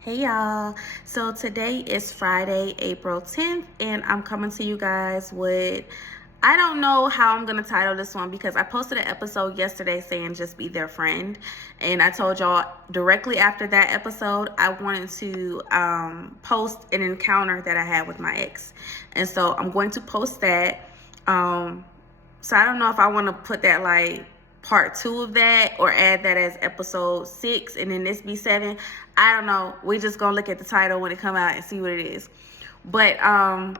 Hey y'all. So today is Friday, April 10th, and I'm coming to you guys with I don't know how I'm gonna title this one because I posted an episode yesterday saying just be their friend, and I told y'all directly after that episode I wanted to post an encounter that I had with my ex, and so I'm going to post that. So I don't know if I want to put that like part 2 of that or add that as episode 6 and then this be 7. I don't know. We just gonna look at the title when it come out and see what it is. But I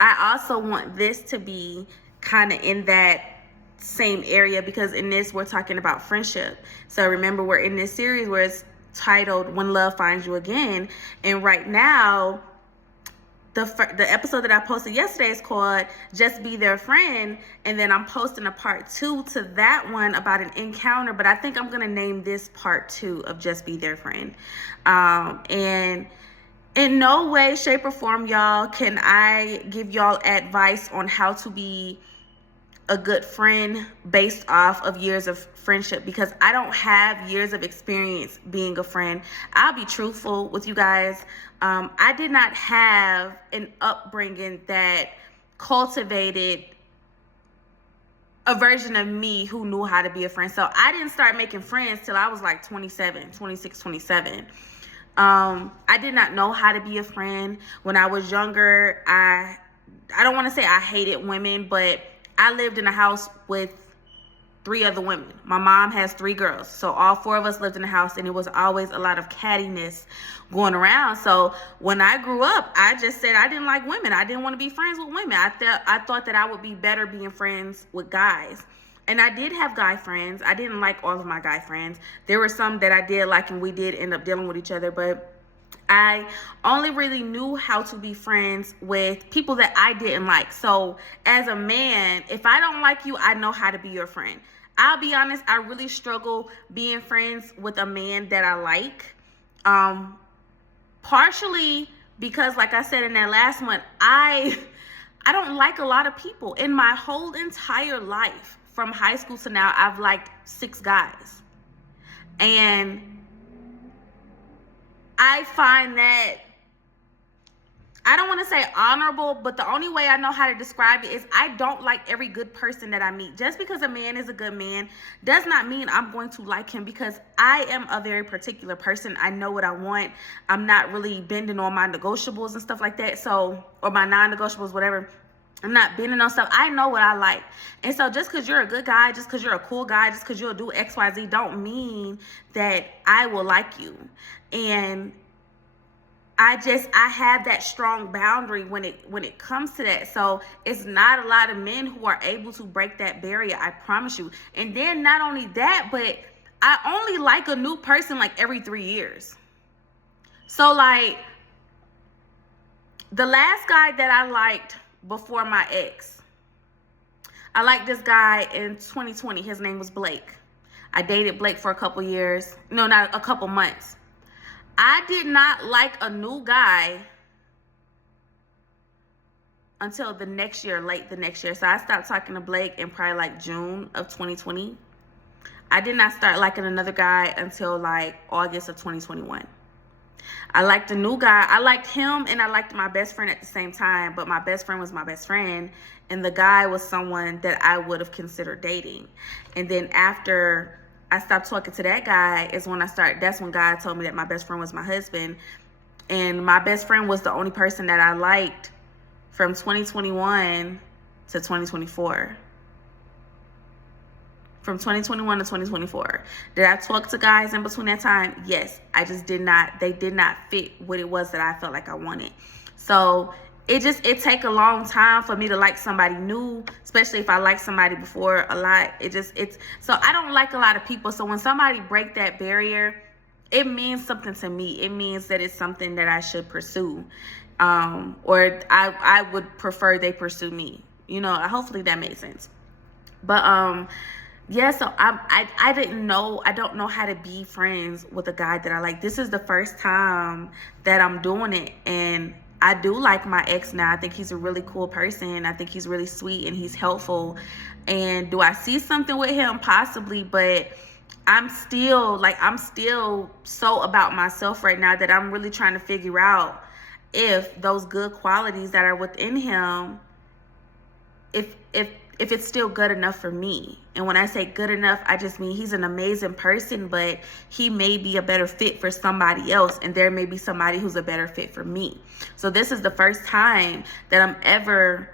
also want this to be kind of in that same area because in this we're talking about friendship. So remember, we're in this series where it's titled When Love Finds You Again, and right now the episode that I posted yesterday is called Just Be Their Friend, and then I'm posting a part 2 to that one about an encounter, but I think I'm gonna name this part 2 of Just Be Their Friend. And in no way, shape, or form, y'all, can I give y'all advice on how to be a good friend based off of years of friendship, because I don't have years of experience being a friend. I'll be truthful with you guys. I did not have an upbringing that cultivated a version of me who knew how to be a friend. So I didn't start making friends till I was like 26, 27. I did not know how to be a friend. When I was younger, I don't want to say I hated women, but I lived in a house with 3 other women. My mom has 3 girls, so all 4 of us lived in the house, and it was always a lot of cattiness going around. So when I grew up, I just said I didn't like women. I didn't want to be friends with women. I thought that I would be better being friends with guys. And I did have guy friends. I didn't like all of my guy friends. There were some that I did like, and we did end up dealing with each other, but I only really knew how to be friends with people that I didn't like. So as a man, if I don't like you, I know how to be your friend. I'll be honest, I really struggle being friends with a man that I like. Partially because, like I said in that last one, I don't like a lot of people. In my whole entire life, from high school to now, I've liked 6 guys. And I find that, I don't want to say honorable, but the only way I know how to describe it is I don't like every good person that I meet. Just because a man is a good man does not mean I'm going to like him, because I am a very particular person. I know what I want. I'm not really bending on my negotiables and stuff like that. So, or my non-negotiables, whatever. I'm not bending on stuff. I know what I like. And so just because you're a good guy, just because you're a cool guy, just because you'll do X, Y, Z, don't mean that I will like you. And I have that strong boundary when it comes to that. So it's not a lot of men who are able to break that barrier, I promise you. And then not only that, but I only like a new person like every 3 years. So like the last guy that I liked before my ex, I liked this guy in 2020. His name was Blake. I dated Blake for a couple years. No, not a couple months. I did not like a new guy until the next year, late the next year. So I stopped talking to Blake in probably like June of 2020. I did not start liking another guy until like August of 2021. I liked a new guy. I liked him and I liked my best friend at the same time, but my best friend was my best friend, and the guy was someone that I would have considered dating. And then after I stopped talking to that guy is when that's when God told me that my best friend was my husband. And my best friend was the only person that I liked from 2021 to 2024. From 2021 to 2024. Did I talk to guys in between that time? Yes. I just did not, they did not fit what it was that I felt like I wanted. So it take a long time for me to like somebody new, especially if I like somebody before a lot. So I don't like a lot of people. So when somebody break that barrier, it means something to me. It means that it's something that I should pursue. Or I would prefer they pursue me. You know, hopefully that made sense. But yeah, so I didn't know, I don't know how to be friends with a guy that I like. This is the first time that I'm doing it, and I do like my ex now. I think he's a really cool person. I think he's really sweet and he's helpful. And do I see something with him? Possibly, but I'm still so about myself right now that I'm really trying to figure out if those good qualities that are within him, if it's still good enough for me. And when I say good enough, I just mean he's an amazing person, but he may be a better fit for somebody else, and there may be somebody who's a better fit for me. So this is the first time that I'm ever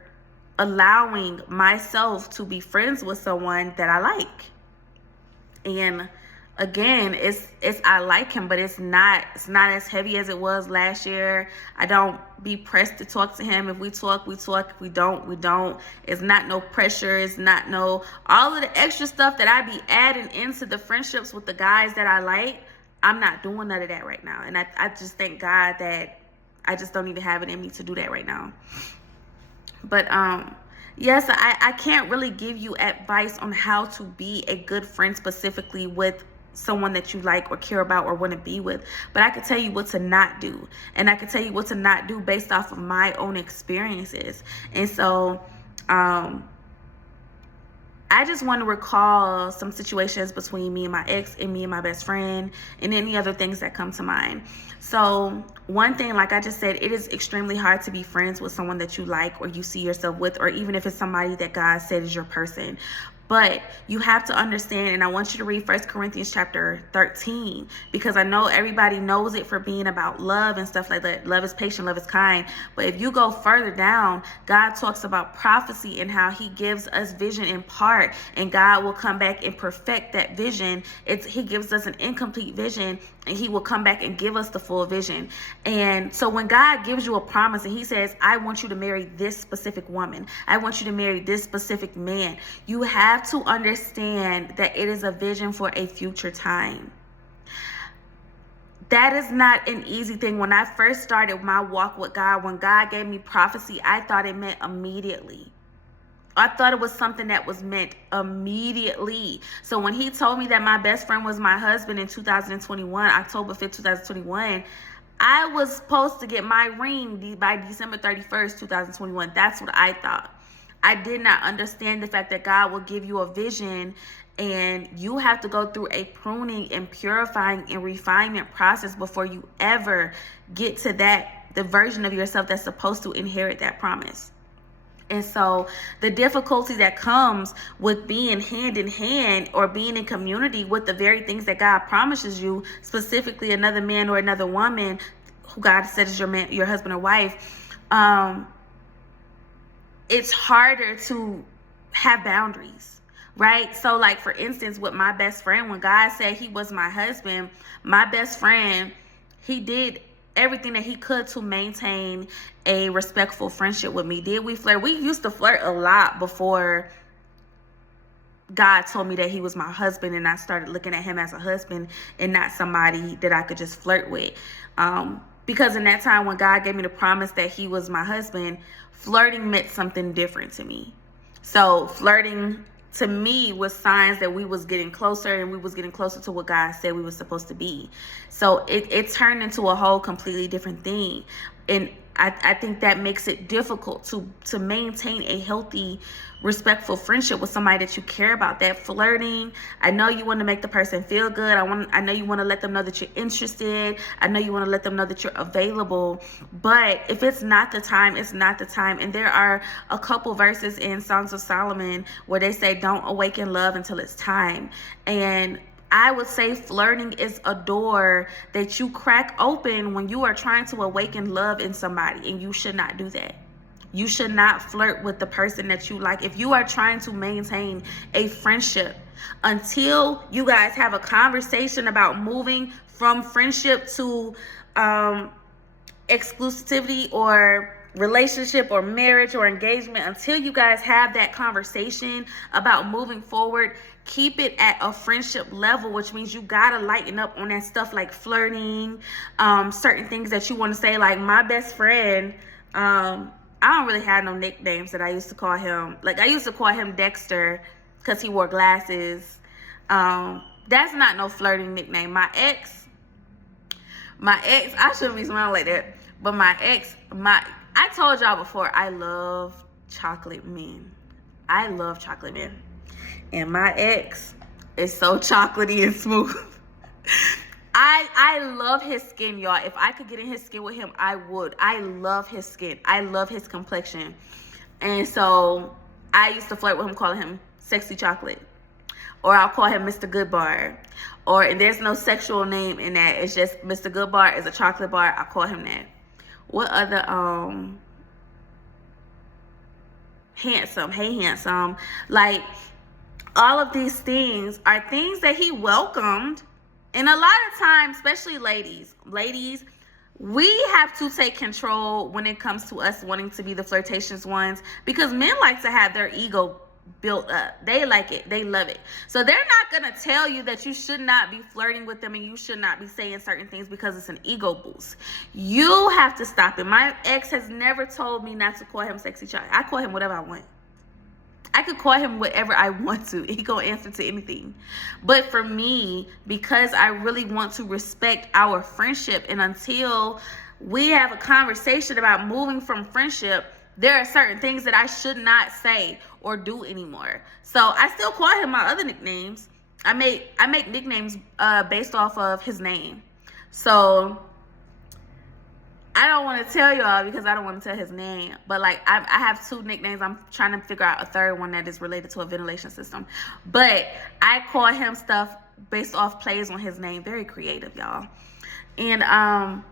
allowing myself to be friends with someone that I like. And again, it's I like him, but it's not as heavy as it was last year. I don't be pressed to talk to him. If we talk, we talk. If we don't, we don't. It's not no pressure. It's not no all of the extra stuff that I be adding into the friendships with the guys that I like. I'm not doing none of that right now. And I just thank God that I just don't even have it in me to do that right now. But yes, I can't really give you advice on how to be a good friend specifically with someone that you like or care about or want to be with, but I can tell you what to not do, and I can tell you what to not do based off of my own experiences. And so I just want to recall some situations between me and my ex and me and my best friend and any other things that come to mind. So one thing, like I just said, it is extremely hard to be friends with someone that you like or you see yourself with, or even if it's somebody that God said is your person. But you have to understand, and I want you to read 1 Corinthians chapter 13, because I know everybody knows it for being about love and stuff like that. Love is patient, love is kind. But if you go further down, God talks about prophecy and how he gives us vision in part, and God will come back and perfect that vision. He gives us an incomplete vision, and he will come back and give us the full vision. And so when God gives you a promise and he says, I want you to marry this specific woman, I want you to marry this specific man, you have to understand that it is a vision for a future time. That is not an easy thing. When I first started my walk with God, when God gave me prophecy, I thought it meant immediately. I thought it was something that was meant immediately. So when he told me that my best friend was my husband in 2021, October 5th, 2021, I was supposed to get my ring by December 31st, 2021. That's what I thought. I did not understand the fact that God will give you a vision and you have to go through a pruning and purifying and refinement process before you ever get to the version of yourself that's supposed to inherit that promise. And so the difficulty that comes with being hand in hand or being in community with the very things that God promises you, specifically another man or another woman who God said is your husband or wife, it's harder to have boundaries, right? So like, for instance, with my best friend, when God said he was my husband, my best friend, he did everything that he could to maintain a respectful friendship with me. Did we flirt? We used to flirt a lot before God told me that he was my husband, and I started looking at him as a husband and not somebody that I could just flirt with. Because in that time when God gave me the promise that he was my husband, flirting meant something different to me. So flirting to me was signs that we was getting closer, and we was getting closer to what God said we were supposed to be. So it turned into a whole completely different thing. And I think that makes it difficult to maintain a healthy, respectful friendship with somebody that you care about. That flirting, I know you want to make the person feel good. I know you want to let them know that you're interested. I know you want to let them know that you're available. But if it's not the time, it's not the time. And there are a couple verses in Songs of Solomon where they say, don't awaken love until it's time. And I would say flirting is a door that you crack open when you are trying to awaken love in somebody, and you should not do that. You should not flirt with the person that you like. If you are trying to maintain a friendship, until you guys have a conversation about moving from friendship to exclusivity or relationship or marriage or engagement, until you guys have that conversation about moving forward, keep it at a friendship level, which means you gotta lighten up on that stuff like flirting, certain things that you want to say. Like my best friend, I don't really have no nicknames that I used to call him. Like I used to call him Dexter because he wore glasses. That's not no flirting nickname. My ex, I shouldn't be smiling like that, but my ex, I told y'all before, I love chocolate men. I love chocolate men. And my ex, It's so chocolatey and smooth. I love his skin, y'all. If I could get in his skin with him, I would. I love his skin. I love his complexion. And so I used to flirt with him, calling him Sexy Chocolate. Or I'll call him Mr. Goodbar. And there's no sexual name in that. It's just Mr. Goodbar is a chocolate bar. I call him that. What other, handsome. Hey, handsome. Like, all of these things are things that he welcomed. And a lot of times, especially ladies, we have to take control when it comes to us wanting to be the flirtatious ones, because men like to have their ego built up. They like it. They love it. So they're not going to tell you that you should not be flirting with them and you should not be saying certain things because it's an ego boost. You have to stop it. My ex has never told me not to call him Sexy Chocolate. I call him whatever I want. I could call him whatever I want to. He gonna answer to anything. But for me, because I really want to respect our friendship, and until we have a conversation about moving from friendship, there are certain things that I should not say or do anymore. So I still call him my other nicknames. I make nicknames based off of his name. So I don't want to tell y'all because I don't want to tell his name. But like I have 2 nicknames. I'm trying to figure out a third one that is related to a ventilation system. But I call him stuff based off plays on his name. Very creative, y'all. And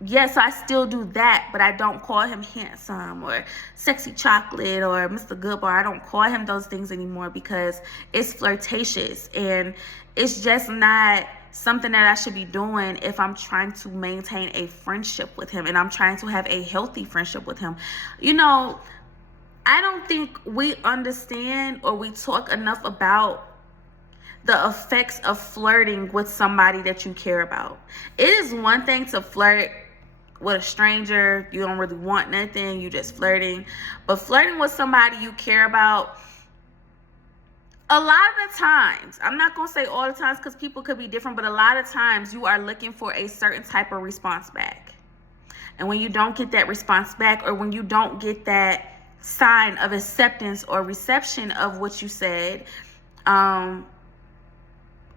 yes, I still do that, but I don't call him handsome or Sexy Chocolate or Mr. Goodbar. I don't call him those things anymore because it's flirtatious and it's just not something that I should be doing if I'm trying to maintain a friendship with him and I'm trying to have a healthy friendship with him. You know, I don't think we understand or we talk enough about the effects of flirting with somebody that you care about. It is one thing to flirt with a stranger. You don't really want nothing. You just flirting. But flirting with somebody you care about, a lot of the times, I'm not going to say all the times because people could be different, but a lot of times you are looking for a certain type of response back. And when you don't get that response back, or when you don't get that sign of acceptance or reception of what you said,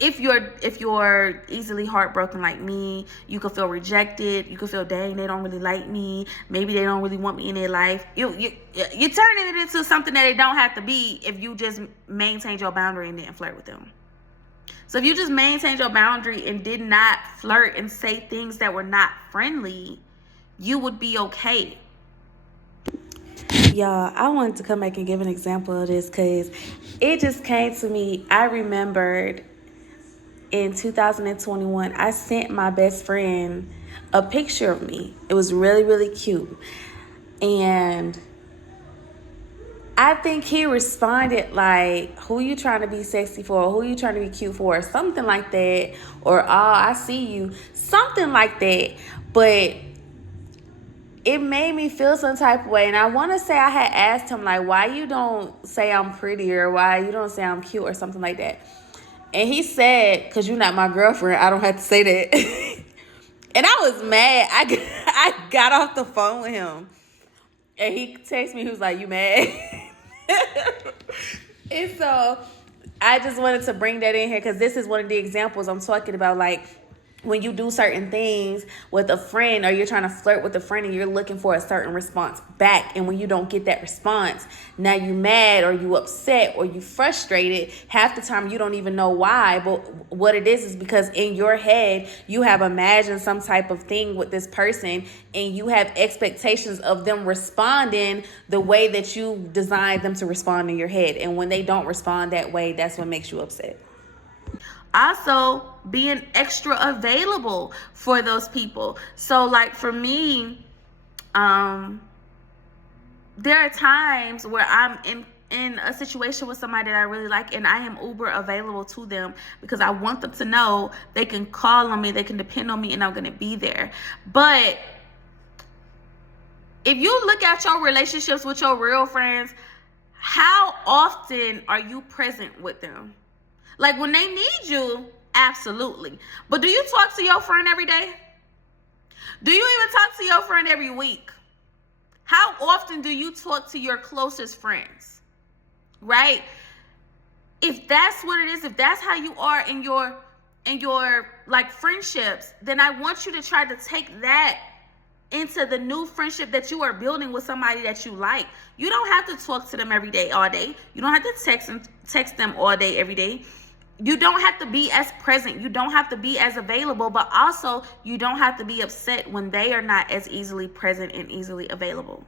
if you're easily heartbroken like me, you could feel rejected. You could feel, dang, they don't really like me. Maybe they don't really want me in their life. You're turning it into something that it don't have to be if you just maintained your boundary and didn't flirt with them. So if you just maintained your boundary and did not flirt and say things that were not friendly, you would be okay. Y'all, I wanted to come back and give an example of this because it just came to me. I remembered in 2021, I sent my best friend a picture of me. It was really, really cute. And I think he responded like, who you trying to be sexy for? Who you trying to be cute for? Something like that. Or, oh, I see you. Something like that. But it made me feel some type of way. And I want to say I had asked him, like, why you don't say I'm pretty, or why you don't say I'm cute, or something like that. And he said, because you're not my girlfriend, I don't have to say that. And I was mad. I got off the phone with him. And he texted me, he was like, you mad? And so I just wanted to bring that in here because this is one of the examples I'm talking about. Like, when you do certain things with a friend, or you're trying to flirt with a friend and you're looking for a certain response back, and when you don't get that response, now you mad or you upset or you frustrated. Half the time you don't even know why, but what it is because in your head you have imagined some type of thing with this person and you have expectations of them responding the way that you designed them to respond in your head. And when they don't respond that way, that's what makes you upset. Also, being extra available for those people. So like for me, there are times where I'm in a situation with somebody that I really like, and I am uber available to them because I want them to know they can call on me, they can depend on me, and I'm going to be there. But if you look at your relationships with your real friends, how often are you present with them? Like when they need you, absolutely. But do you talk to your friend every day? Do you even talk to your friend every week? How often do you talk to your closest friends? Right? if that's what it is, if that's how you are in your like friendships, then I want you to try to take that into the new friendship that you are building with somebody that you like. You don't have to talk to them every day, all day. You don't have to text them all day, every day. You don't have to be as present. You don't have to be as available, but also you don't have to be upset when they are not as easily present and easily available.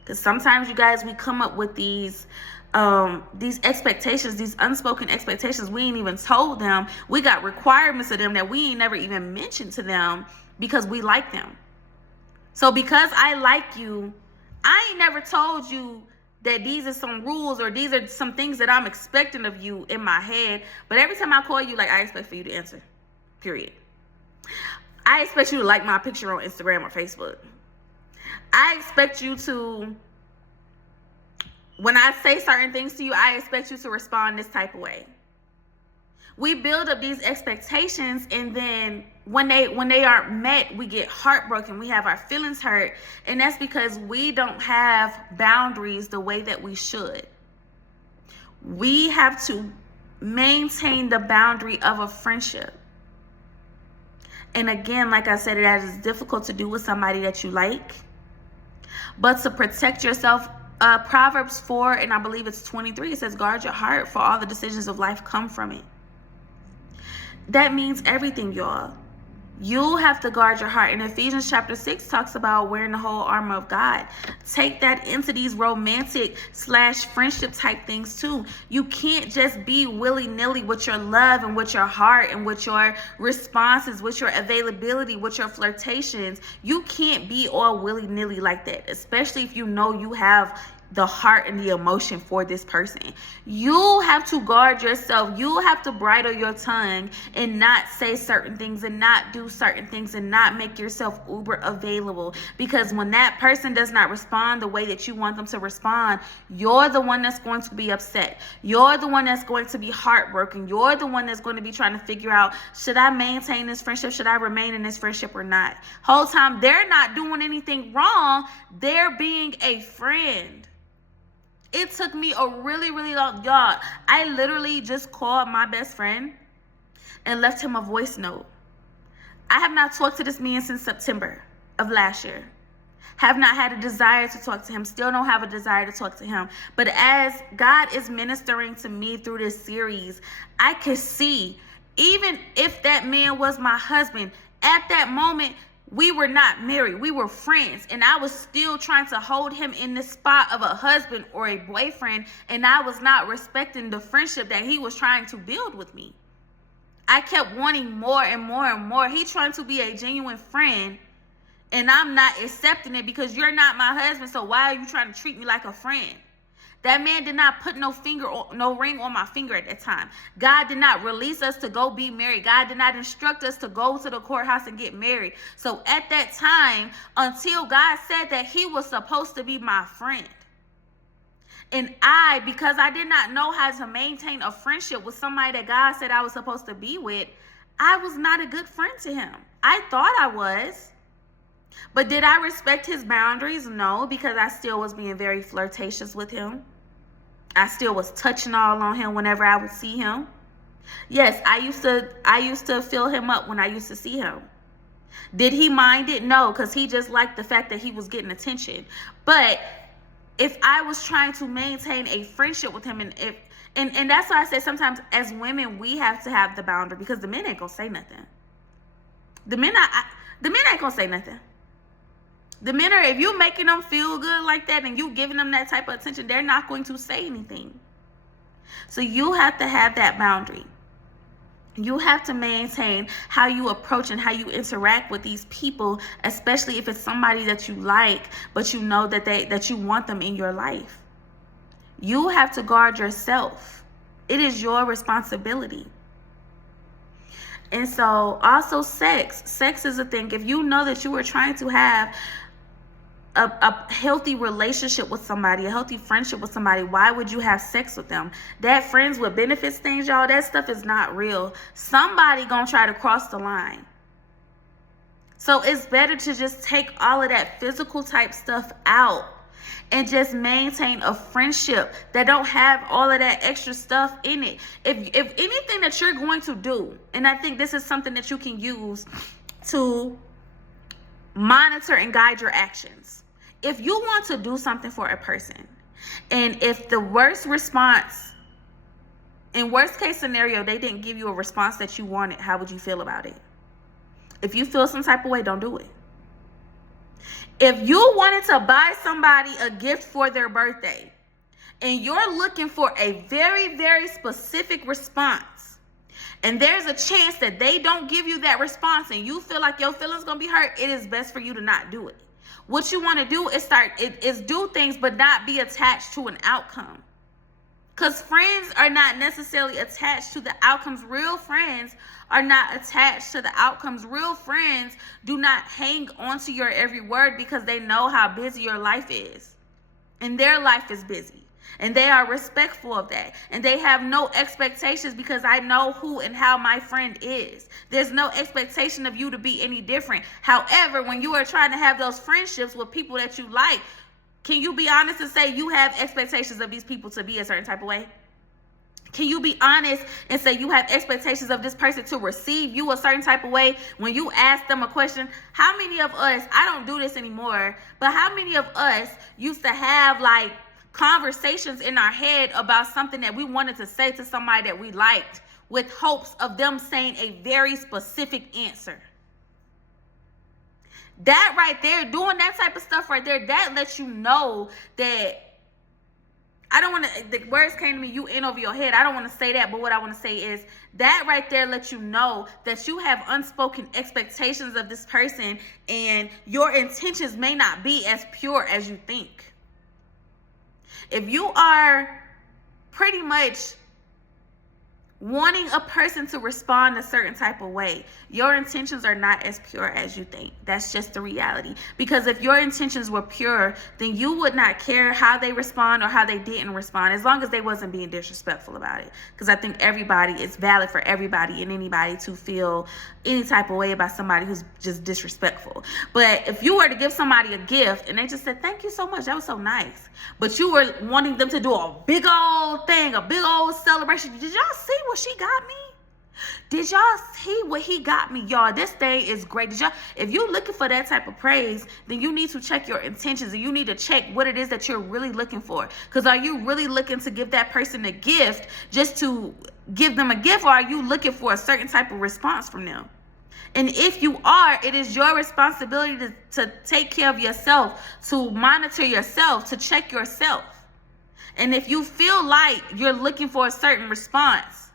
Because sometimes, you guys, we come up with these expectations, these unspoken expectations. We ain't even told them. We got requirements of them that we ain't never even mentioned to them because we like them. So because I like you, I ain't never told you that these are some rules or these are some things that I'm expecting of you in my head. But every time I call you, like, I expect for you to answer, period. I expect you to like my picture on Instagram or Facebook. I expect you to, when I say certain things to you, I expect you to respond this type of way. We build up these expectations, and then when they aren't met, we get heartbroken. We have our feelings hurt, and that's because we don't have boundaries the way that we should. We have to maintain the boundary of a friendship. And again, like I said, it is difficult to do with somebody that you like. But to protect yourself, Proverbs 4, and I believe it's 23, it says, guard your heart, for all the decisions of life come from it. That means everything, y'all. You have to guard your heart. And Ephesians chapter 6 talks about wearing the whole armor of God. Take that into these romantic / friendship type things too. You can't just be willy-nilly with your love and with your heart and with your responses, with your availability, with your flirtations. You can't be all willy-nilly like that, especially if you know you have the heart and the emotion for this person. You have to guard yourself. You have to bridle your tongue and not say certain things and not do certain things and not make yourself uber available. Because when that person does not respond the way that you want them to respond, you're the one that's going to be upset. You're the one that's going to be heartbroken. You're the one that's going to be trying to figure out, should I maintain this friendship? Should I remain in this friendship or not? Whole time they're not doing anything wrong. They're being a friend. It took me a really, really long, y'all. I literally just called my best friend and left him a voice note. I have not talked to this man since September of last year. Have not had a desire to talk to him. Still don't have a desire to talk to him. But as God is ministering to me through this series, I could see, even if that man was my husband, at that moment, we were not married. We were friends. And I was still trying to hold him in the spot of a husband or a boyfriend. And I was not respecting the friendship that he was trying to build with me. I kept wanting more and more and more. He trying to be a genuine friend. And I'm not accepting it because you're not my husband. So why are you trying to treat me like a friend? That man did not put no ring on my finger at that time. God did not release us to go be married. God did not instruct us to go to the courthouse and get married. So at that time, until God said that he was supposed to be my friend, and because I did not know how to maintain a friendship with somebody that God said I was supposed to be with, I was not a good friend to him. I thought I was. But did I respect his boundaries? No, because I still was being very flirtatious with him. I still was touching all on him whenever I would see him. Yes, I used to fill him up when I used to see him. Did he mind it? No, because he just liked the fact that he was getting attention. But if I was trying to maintain a friendship with him, and that's why I say sometimes as women, we have to have the boundary, because the men ain't gonna say nothing. The men ain't gonna say nothing. The men are, if you making them feel good like that and you giving them that type of attention, they're not going to say anything. So you have to have that boundary. You have to maintain how you approach and how you interact with these people, especially if it's somebody that you like, but you know that you want them in your life. You have to guard yourself. It is your responsibility. And so also sex is a thing. If you know that you are trying to have a healthy relationship with somebody, a healthy friendship with somebody, why would you have sex with them? That friends with benefits things, y'all, that stuff is not real. Somebody gonna try to cross the line. So it's better to just take all of that physical type stuff out and just maintain a friendship that don't have all of that extra stuff in it. If anything that you're going to do, and I think this is something that you can use to monitor and guide your actions. If you want to do something for a person, and if the worst response, in worst case scenario, they didn't give you a response that you wanted, how would you feel about it? If you feel some type of way, don't do it. If you wanted to buy somebody a gift for their birthday, and you're looking for a very, very specific response, and there's a chance that they don't give you that response, and you feel like your feelings gonna be hurt, it is best for you to not do it. What you want to do is do things, but not be attached to an outcome. Because friends are not necessarily attached to the outcomes. Real friends are not attached to the outcomes. Real friends do not hang on to your every word because they know how busy your life is. And their life is busy. And they are respectful of that. And they have no expectations because I know who and how my friend is. There's no expectation of you to be any different. However, when you are trying to have those friendships with people that you like, can you be honest and say you have expectations of these people to be a certain type of way? Can you be honest and say you have expectations of this person to receive you a certain type of way when you ask them a question? How many of us, I don't do this anymore, but how many of us used to have like conversations in our head about something that we wanted to say to somebody that we liked with hopes of them saying a very specific answer? That right there, doing that type of stuff right there, that lets you know that, I don't want to, the words came to me, you in over your head. I don't want to say that, but what I want to say is that right there lets you know that you have unspoken expectations of this person and your intentions may not be as pure as you think. If you are pretty much wanting a person to respond a certain type of way, your intentions are not as pure as you think. That's just the reality. Because if your intentions were pure, then you would not care how they respond or how they didn't respond, as long as they wasn't being disrespectful about it. Because I think it's valid for everybody and anybody to feel any type of way about somebody who's just disrespectful. But if you were to give somebody a gift and they just said, thank you so much, that was so nice, but you were wanting them to do a big old thing, a big old celebration, did y'all see what she got me? Did y'all see what he got me? Y'all, this thing is great. If you're looking for that type of praise, then you need to check your intentions and you need to check what it is that you're really looking for. Because are you really looking to give that person a gift just to give them a gift, or are you looking for a certain type of response from them? And if you are, it is your responsibility to take care of yourself, to monitor yourself, to check yourself. And if you feel like you're looking for a certain response,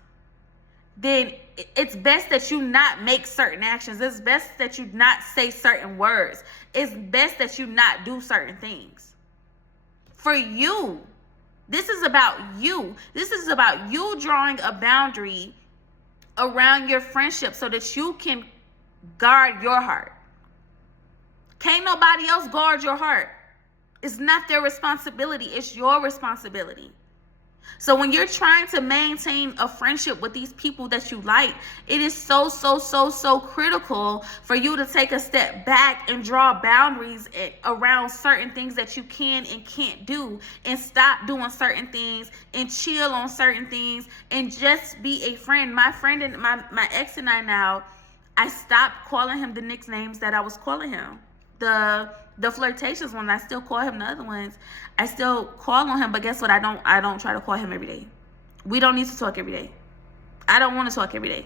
then it's best that you not make certain actions. It's best that you not say certain words. It's best that you not do certain things. For you, this is about you. This is about you drawing a boundary around your friendship so that you can guard your heart. Can't nobody else guard your heart. It's not their responsibility. It's your responsibility. So when you're trying to maintain a friendship with these people that you like, it is so critical for you to take a step back and draw boundaries around certain things that you can and can't do, and stop doing certain things and chill on certain things and just be a friend. My friend and my ex and I now, I stopped calling him the nicknames that I was calling him. The flirtatious ones, I still call him. The other ones, I still call on him. But guess what? I don't try to call him every day. We don't need to talk every day. I don't want to talk every day.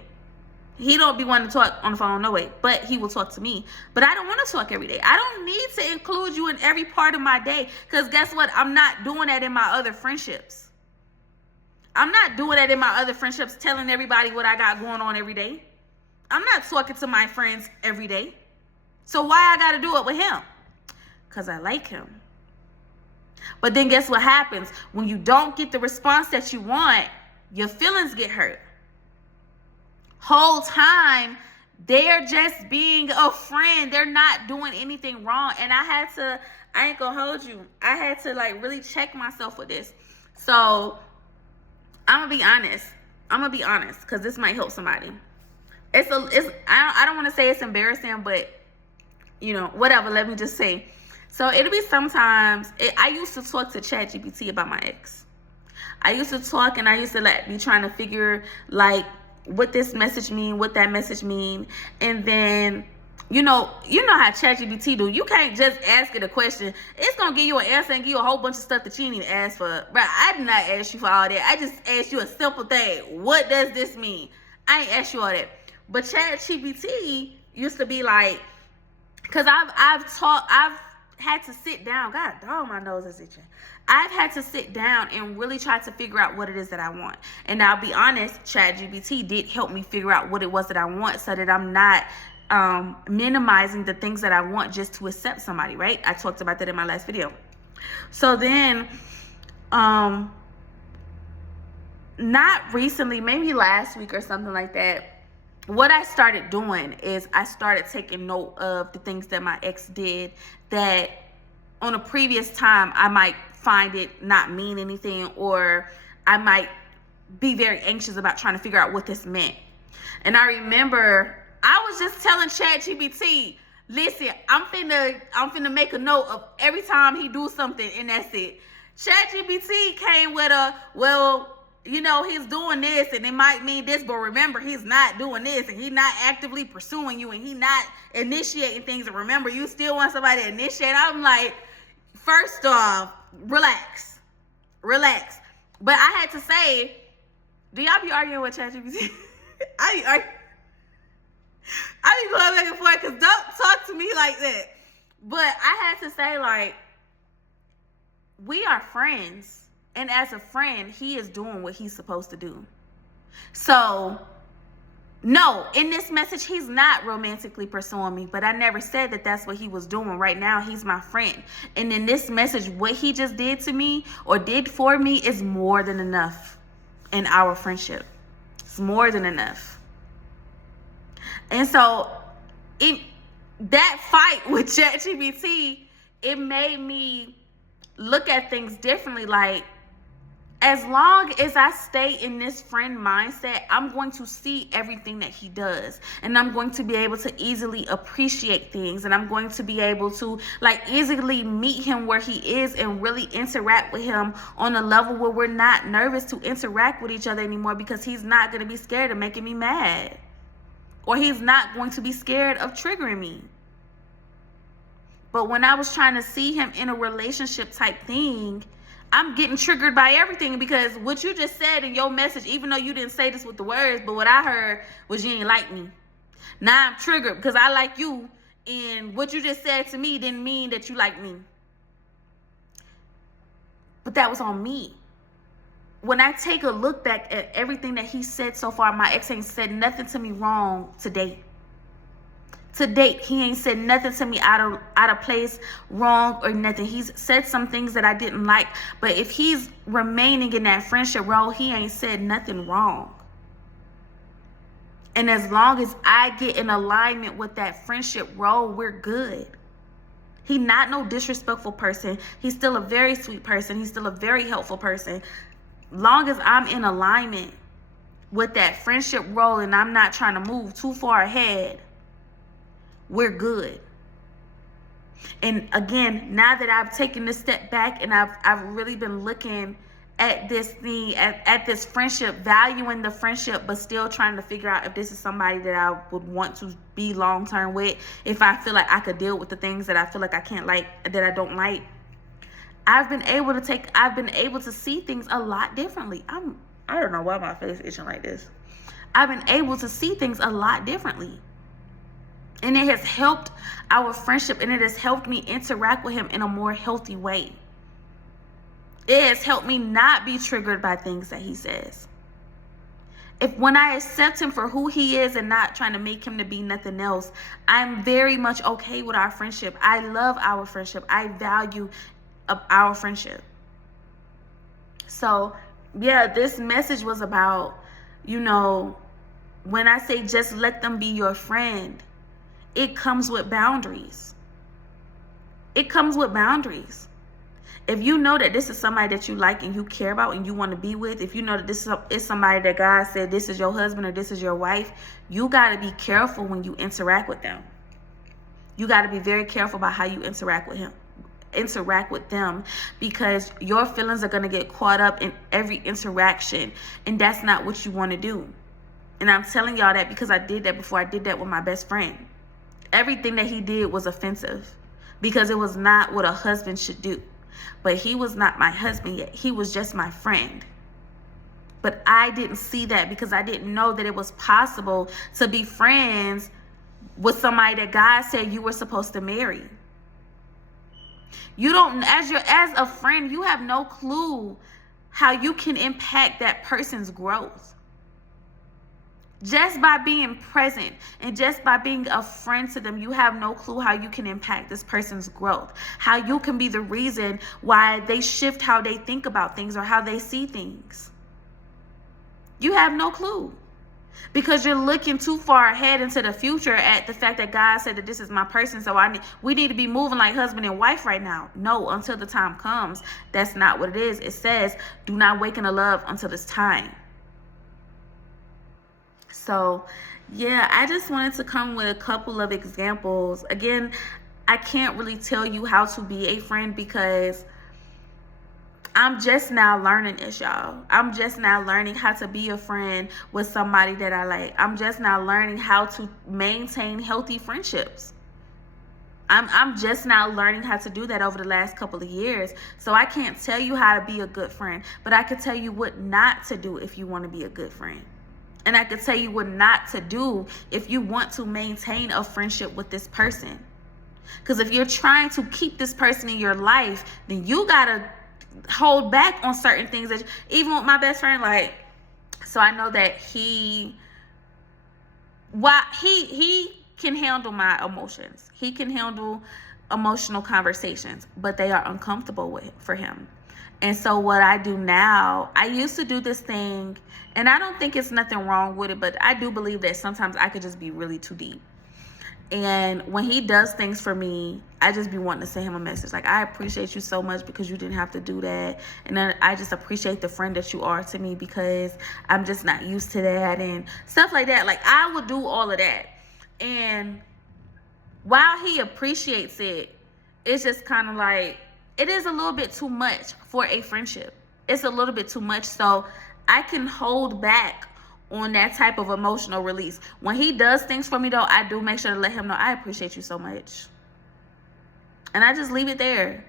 He don't be wanting to talk on the phone, no way. But he will talk to me. But I don't want to talk every day. I don't need to include you in every part of my day. Because guess what? I'm not doing that in my other friendships. I'm not doing that in my other friendships, telling everybody what I got going on every day. I'm not talking to my friends every day. So why I got to do it with him? Because I like him. But then guess what happens? When you don't get the response that you want, your feelings get hurt. Whole time, they're just being a friend. They're not doing anything wrong. And I ain't gonna hold you, I had to like really check myself with this. So I'm gonna be honest, because this might help somebody. I don't want to say it's embarrassing, but you know, whatever, let me just say. So it'll be sometimes, I used to talk to ChatGPT about my ex. I used to talk and I used to be trying to figure like what this message mean, what that message mean. And then, you know how ChatGPT do. You can't just ask it a question. It's going to give you an answer and give you a whole bunch of stuff that you didn't even ask for. But I did not ask you for all that. I just asked you a simple thing. What does this mean? I ain't asked you all that. But ChatGPT used to be like, because I've had to sit down. God dog, my nose is itching. I've had to sit down and really try to figure out what it is that I want. And I'll be honest, ChatGPT did help me figure out what it was that I want so that I'm not minimizing the things that I want just to accept somebody, right? I talked about that in my last video. So then, not recently, maybe last week or something like that, what I started doing is I started taking note of the things that my ex did that on a previous time I might find it not mean anything, or I might be very anxious about trying to figure out what this meant. And I remember I was just telling ChatGPT, listen, I'm finna make a note of every time he do something, and that's it. ChatGPT came with well, he's doing this and it might mean this, but remember, he's not doing this and he's not actively pursuing you and he's not initiating things. And remember, you still want somebody to initiate. I'm like, first off, relax. But I had to say, do y'all be arguing with ChatGPT? I be going back and forth because don't talk to me like that. But I had to say, like, we are friends. And as a friend, he is doing what he's supposed to do. So, no, in this message, he's not romantically pursuing me. But I never said that that's what he was doing. Right now, he's my friend. And in this message, what he just did to me or did for me is more than enough in our friendship. It's more than enough. And so, that fight with ChatGPT, it made me look at things differently. Like, as long as I stay in this friend mindset, I'm going to see everything that he does. And I'm going to be able to easily appreciate things. And I'm going to be able to easily meet him where he is and really interact with him on a level where we're not nervous to interact with each other anymore, because he's not going to be scared of making me mad. Or he's not going to be scared of triggering me. But when I was trying to see him in a relationship type thing, I'm getting triggered by everything, because what you just said in your message, even though you didn't say this with the words, but what I heard was you ain't like me. Now I'm triggered because I like you, and what you just said to me didn't mean that you like me. But that was on me. When I take a look back at everything that he said so far, my ex ain't said nothing to me wrong to date. To date, he ain't said nothing to me out of place, wrong, or nothing. He's said some things that I didn't like, but if he's remaining in that friendship role, he ain't said nothing wrong. And as long as I get in alignment with that friendship role, we're good. He's not no disrespectful person. He's still a very sweet person. He's still a very helpful person. Long as I'm in alignment with that friendship role and I'm not trying to move too far ahead, we're good. And again, now that I've taken this step back and I've really been looking at this thing, at this friendship, valuing the friendship, but still trying to figure out if this is somebody that I would want to be long-term with, if I feel like I could deal with the things that I feel like I can't like, that I don't like. I've been able to see things a lot differently. I don't know why my face is itching like this. I've been able to see things a lot differently. And it has helped our friendship, and it has helped me interact with him in a more healthy way. It has helped me not be triggered by things that he says. When I accept him for who he is and not trying to make him to be nothing else, I'm very much okay with our friendship. I love our friendship. I value our friendship. So, yeah, this message was about, when I say just let them be your friend, it comes with boundaries. It comes with boundaries. If you know that this is somebody that you like and you care about and you want to be with, if you know that this is somebody that God said this is your husband or this is your wife, you got to be careful when you interact with them. You got to be very careful about how you interact with him, interact with them, because your feelings are going to get caught up in every interaction, and that's not what you want to do. And I'm telling y'all that because I did that before. I did that with my best friend. Everything that he did was offensive because it was not what a husband should do. But he was not my husband yet. He was just my friend. But I didn't see that because I didn't know that it was possible to be friends with somebody that God said you were supposed to marry. You don't, as a friend, you have no clue how you can impact that person's growth. Just by being present and just by being a friend to them, you have no clue how you can impact this person's growth. How you can be the reason why they shift how they think about things or how they see things. You have no clue. Because you're looking too far ahead into the future at the fact that God said that this is my person, so we need to be moving like husband and wife right now. No, until the time comes. That's not what it is. It says, do not waken a love until it's time. So, yeah, I just wanted to come with a couple of examples. Again, I can't really tell you how to be a friend because I'm just now learning this, y'all. I'm just now learning how to be a friend with somebody that I like. I'm just now learning how to maintain healthy friendships. I'm just now learning how to do that over the last couple of years. So I can't tell you how to be a good friend, but I can tell you what not to do if you want to be a good friend. And I can tell you what not to do if you want to maintain a friendship with this person. Because if you're trying to keep this person in your life, then you got to hold back on certain things. That even with my best friend, like, so I know that he can handle my emotions. He can handle emotional conversations, but they are uncomfortable for him. And so what I do now, I used to do this thing, and I don't think it's nothing wrong with it, but I do believe that sometimes I could just be really too deep. And when he does things for me, I just be wanting to send him a message. Like, I appreciate you so much because you didn't have to do that. And then I just appreciate the friend that you are to me because I'm just not used to that and stuff like that. Like, I would do all of that. And while he appreciates it, it's just kind of like, it is a little bit too much for a friendship. It's a little bit too much. So I can hold back on that type of emotional release. When he does things for me, though, I do make sure to let him know I appreciate you so much. And I just leave it there.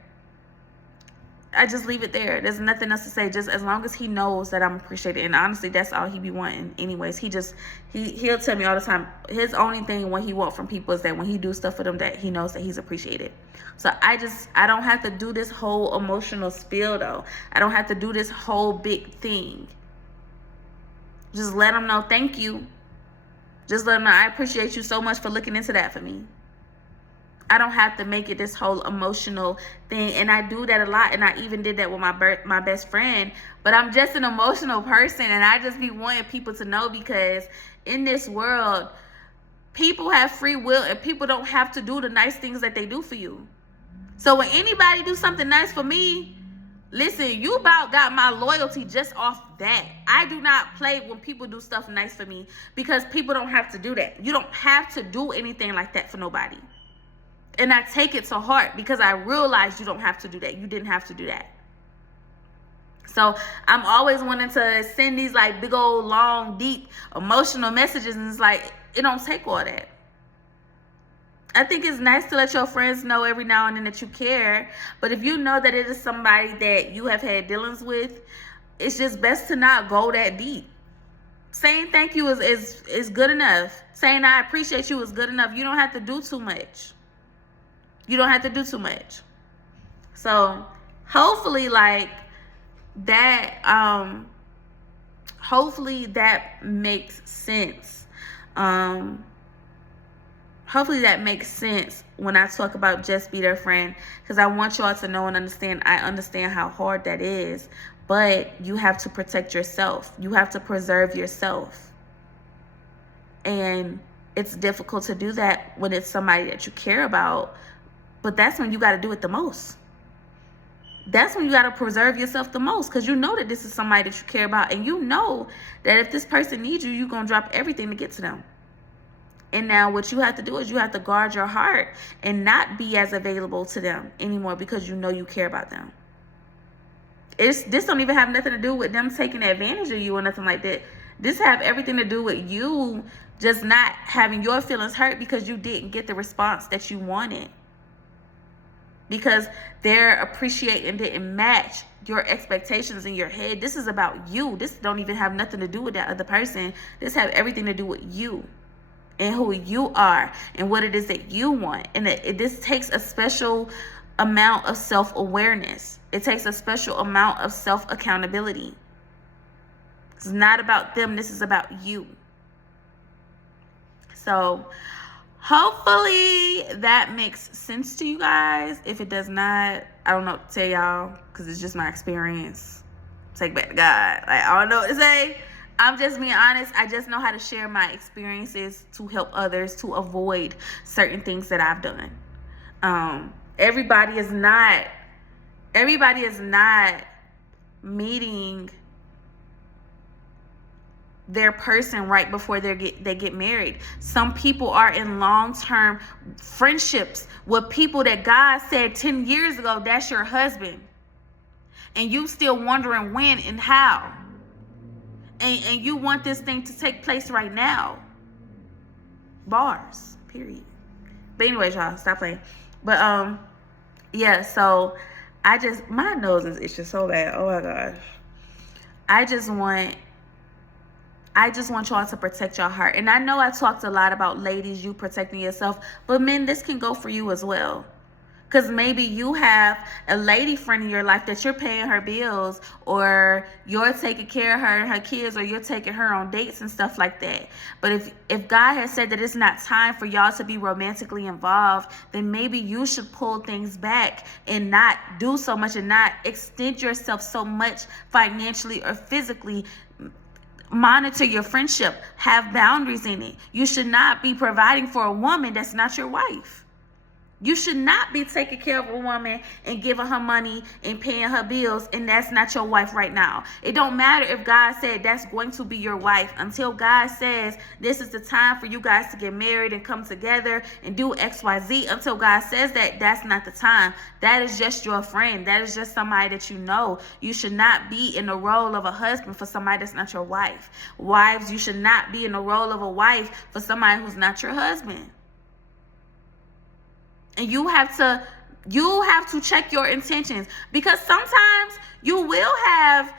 I just leave it there. There's nothing else to say. Just as long as he knows that I'm appreciated. And honestly, that's all he be wanting anyways. He'll tell me all the time. His only thing what he want from people is that when he do stuff for them, that he knows that he's appreciated. So I don't have to do this whole emotional spiel, though. I don't have to do this whole big thing. Just let him know, thank you. Just let him know, I appreciate you so much for looking into that for me. I don't have to make it this whole emotional thing. And I do that a lot. And I even did that with my best friend. But I'm just an emotional person. And I just be wanting people to know, because in this world, people have free will. And people don't have to do the nice things that they do for you. So when anybody do something nice for me, listen, you about got my loyalty just off that. I do not play when people do stuff nice for me, because people don't have to do that. You don't have to do anything like that for nobody. And I take it to heart because I realize you don't have to do that. You didn't have to do that. So I'm always wanting to send these like big old long, deep, emotional messages. And it's like, it don't take all that. I think it's nice to let your friends know every now and then that you care. But if you know that it is somebody that you have had dealings with, it's just best to not go that deep. Saying thank you is good enough. Saying I appreciate you is good enough. You don't have to do too much. You don't have to do too much. So hopefully like that, hopefully that makes sense. Hopefully that makes sense when I talk about just be their friend, because I want y'all to know and understand. I understand how hard that is, but you have to protect yourself. You have to preserve yourself. And it's difficult to do that when it's somebody that you care about, but that's when you got to do it the most. That's when you got to preserve yourself the most, because you know that this is somebody that you care about, and you know that if this person needs you, you're going to drop everything to get to them. And now what you have to do is you have to guard your heart and not be as available to them anymore because you know you care about them. This don't even have nothing to do with them taking advantage of you or nothing like that. This have everything to do with you just not having your feelings hurt because you didn't get the response that you wanted. Because their appreciating didn't match your expectations in your head. This is about you. This don't even have nothing to do with that other person. This have everything to do with you and who you are and what it is that you want. And this takes a special amount of self-awareness. It takes a special amount of self-accountability. It's not about them. This is about you. So hopefully that makes sense to you guys. If it does not, I don't know what to tell y'all because it's just my experience. Take back to God. Like, I don't know what to say. I'm just being honest. I just know how to share my experiences to help others to avoid certain things that I've done. Everybody is not meeting their person right before they get married. Some people are in long-term friendships with people that God said 10 years ago, that's your husband. And you still wondering when and how. And you want this thing to take place right now. Bars, period. But anyways, y'all, stop playing. But yeah, so my nose is itching so bad. Oh my gosh. I just want y'all to protect your heart. And I know I talked a lot about ladies, you protecting yourself, but men, this can go for you as well. Because maybe you have a lady friend in your life that you're paying her bills, or you're taking care of her and her kids, or you're taking her on dates and stuff like that. But if God has said that it's not time for y'all to be romantically involved, then maybe you should pull things back and not do so much and not extend yourself so much financially or physically. Monitor your friendship. Have boundaries in it. You should not be providing for a woman that's not your wife. You should not be taking care of a woman and giving her money and paying her bills, and that's not your wife right now. It don't matter if God said that's going to be your wife. Until God says this is the time for you guys to get married and come together and do XYZ, until God says that, that's not the time. That is just your friend. That is just somebody that you know. You should not be in the role of a husband for somebody that's not your wife. Wives, you should not be in the role of a wife for somebody who's not your husband. And you have to check your intentions, because sometimes you will have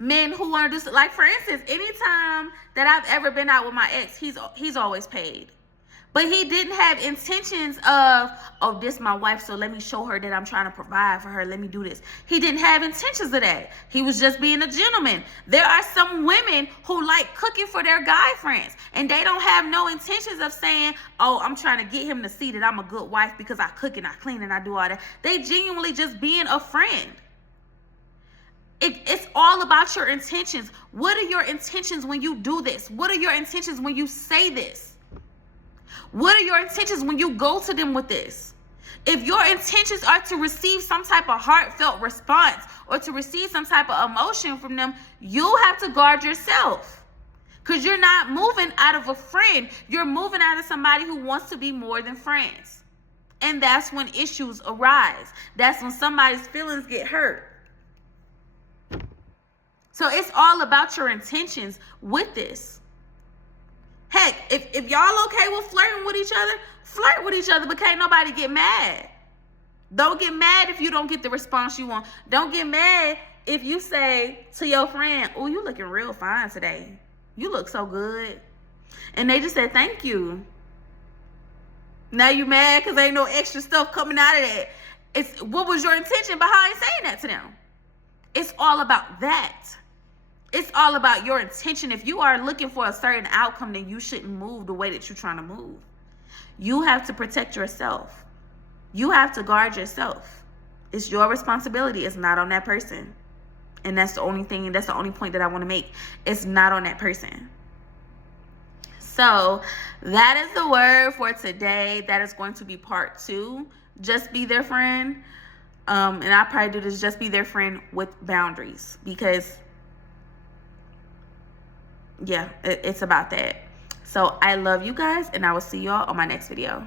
men who want to do, like, for instance, anytime that I've ever been out with my ex, he's always paid. But he didn't have intentions of, oh, this my wife, so let me show her that I'm trying to provide for her. Let me do this. He didn't have intentions of that. He was just being a gentleman. There are some women who like cooking for their guy friends, and they don't have no intentions of saying, oh, I'm trying to get him to see that I'm a good wife because I cook and I clean and I do all that. They genuinely just being a friend. It's all about your intentions. What are your intentions when you do this? What are your intentions when you say this? What are your intentions when you go to them with this? If your intentions are to receive some type of heartfelt response or to receive some type of emotion from them, you have to guard yourself. Because you're not moving out of a friend. You're moving out of somebody who wants to be more than friends. And that's when issues arise. That's when somebody's feelings get hurt. So it's all about your intentions with this. Heck, if y'all okay with flirting with each other, flirt with each other, but can't nobody get mad. Don't get mad if you don't get the response you want. Don't get mad if you say to your friend, oh, you looking real fine today. You look so good. And they just said, thank you. Now you mad because ain't no extra stuff coming out of that. What was your intention behind saying that to them? It's all about that. It's all about your intention. If you are looking for a certain outcome, then you shouldn't move the way that you're trying to move. You have to protect yourself. You have to guard yourself. It's your responsibility. It's not on that person. And that's the only thing, that's the only point that I want to make. It's not on that person. So that is the word for today. That is going to be part 2. Just be their friend. And I'll probably do this, just be their friend with boundaries, because yeah, it's about that. So I love you guys, and I will see y'all on my next video.